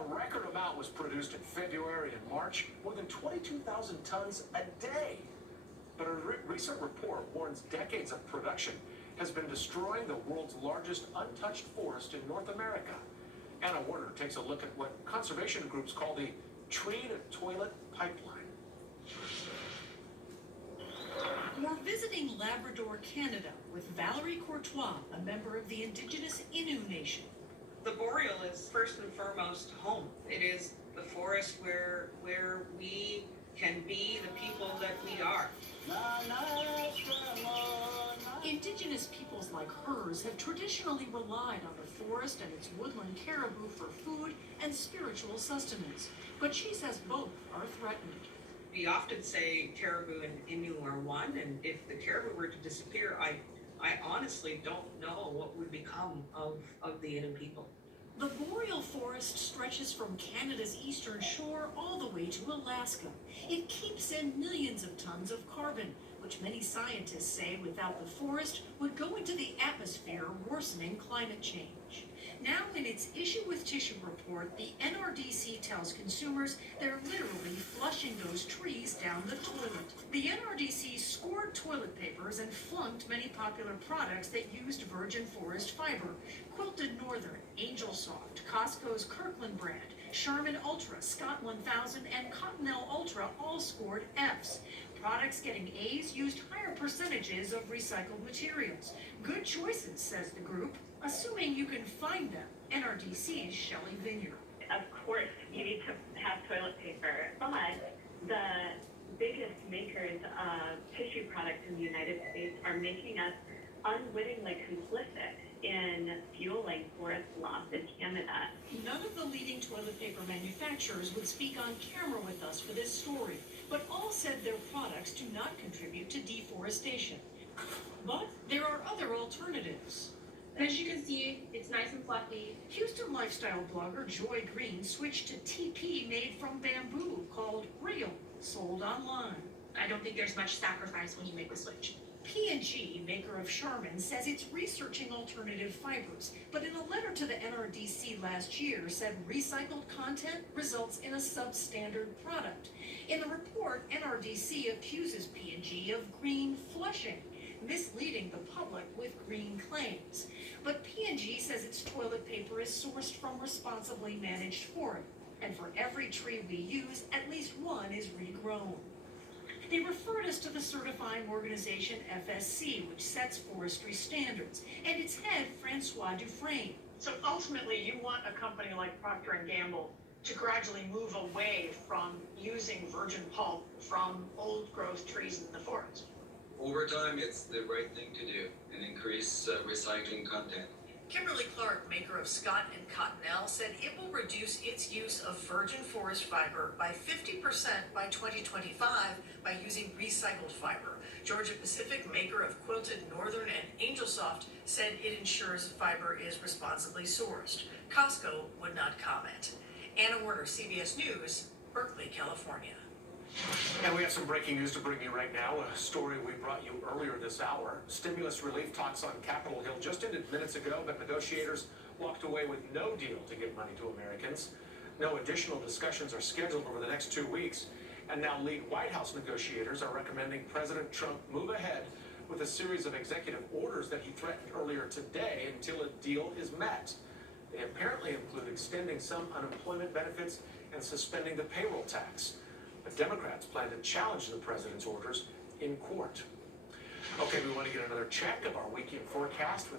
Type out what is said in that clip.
A record amount was produced in February and March, more than 22,000 tons a day. But a recent report warns decades of production has been destroying the world's largest untouched forest in North America. Anna Warner takes a look at what conservation groups call the tree-to-toilet pipeline. We're visiting Labrador, Canada, with Valerie Courtois, a member of the indigenous Innu Nation. The boreal is first and foremost home. It is the forest where we can be the people that we are. Indigenous peoples like hers have traditionally relied on the forest and its woodland caribou for food and spiritual sustenance. But she says both are threatened. We often say caribou and Innu are one, and if the caribou were to disappear, I honestly don't know what would become of the Innu people. The boreal forest stretches from Canada's eastern shore all the way to Alaska. It keeps in millions of tons of carbon, which many scientists say without the forest would go into the atmosphere, worsening climate change. Now, in its Issue with Tissue report, the NRDC tells consumers they're literally flushing those trees down the toilet. The NRDC scored toilet papers and flunked many popular products that used virgin forest fiber. Quilted Northern, Angel Soft, Costco's Kirkland brand, Charmin Ultra, Scott 1000, and Cottonelle Ultra all scored Fs. Products getting A's used higher percentages of recycled materials. Good choices, says the group, assuming you can find them. NRDC's Shelley Vineyard. Of course, you need to have toilet paper, but the biggest makers of tissue products in the United States are making us unwittingly complicit in fueling forest loss in Canada. None of the leading toilet paper manufacturers would speak on camera with us for this story, but all said their products do not contribute to deforestation. But there are other alternatives. As you can see, it's nice and fluffy. Houston lifestyle blogger Joy Green switched to TP made from bamboo called Real, sold online. I don't think there's much sacrifice when you make the switch. P&G, maker of Charmin, says it's researching alternative fibers, but in a letter to the NRDC last year said recycled content results in a substandard product. In the report, NRDC accuses P&G of green flushing, misleading the public with green claims. But P&G says its toilet paper is sourced from responsibly managed forest, and for every tree we use, at least one is regrown. They referred us to the certifying organization FSC, which sets forestry standards, and its head, Francois Dufresne. So ultimately, you want a company like Procter & Gamble to gradually move away from using virgin pulp from old growth trees in the forest. Over time, it's the right thing to do and increase recycling content. Kimberly Clark, maker of Scott and Cottonelle, said it will reduce its use of virgin forest fiber by 50% by 2025 by using recycled fiber. Georgia Pacific, maker of Quilted Northern and Angel Soft, said it ensures fiber is responsibly sourced. Costco would not comment. Anna Warner, CBS News, Berkeley, California. And we have some breaking news to bring you right now, a story we brought you earlier this hour. Stimulus relief talks on Capitol Hill just ended minutes ago, but negotiators walked away with no deal to give money to Americans. No additional discussions are scheduled over the next 2 weeks. And now lead White House negotiators are recommending President Trump move ahead with a series of executive orders that he threatened earlier today until a deal is met. They apparently include extending some unemployment benefits and suspending the payroll tax. But Democrats plan to challenge the president's orders in court. Okay, we want to get another check of our weekend forecast with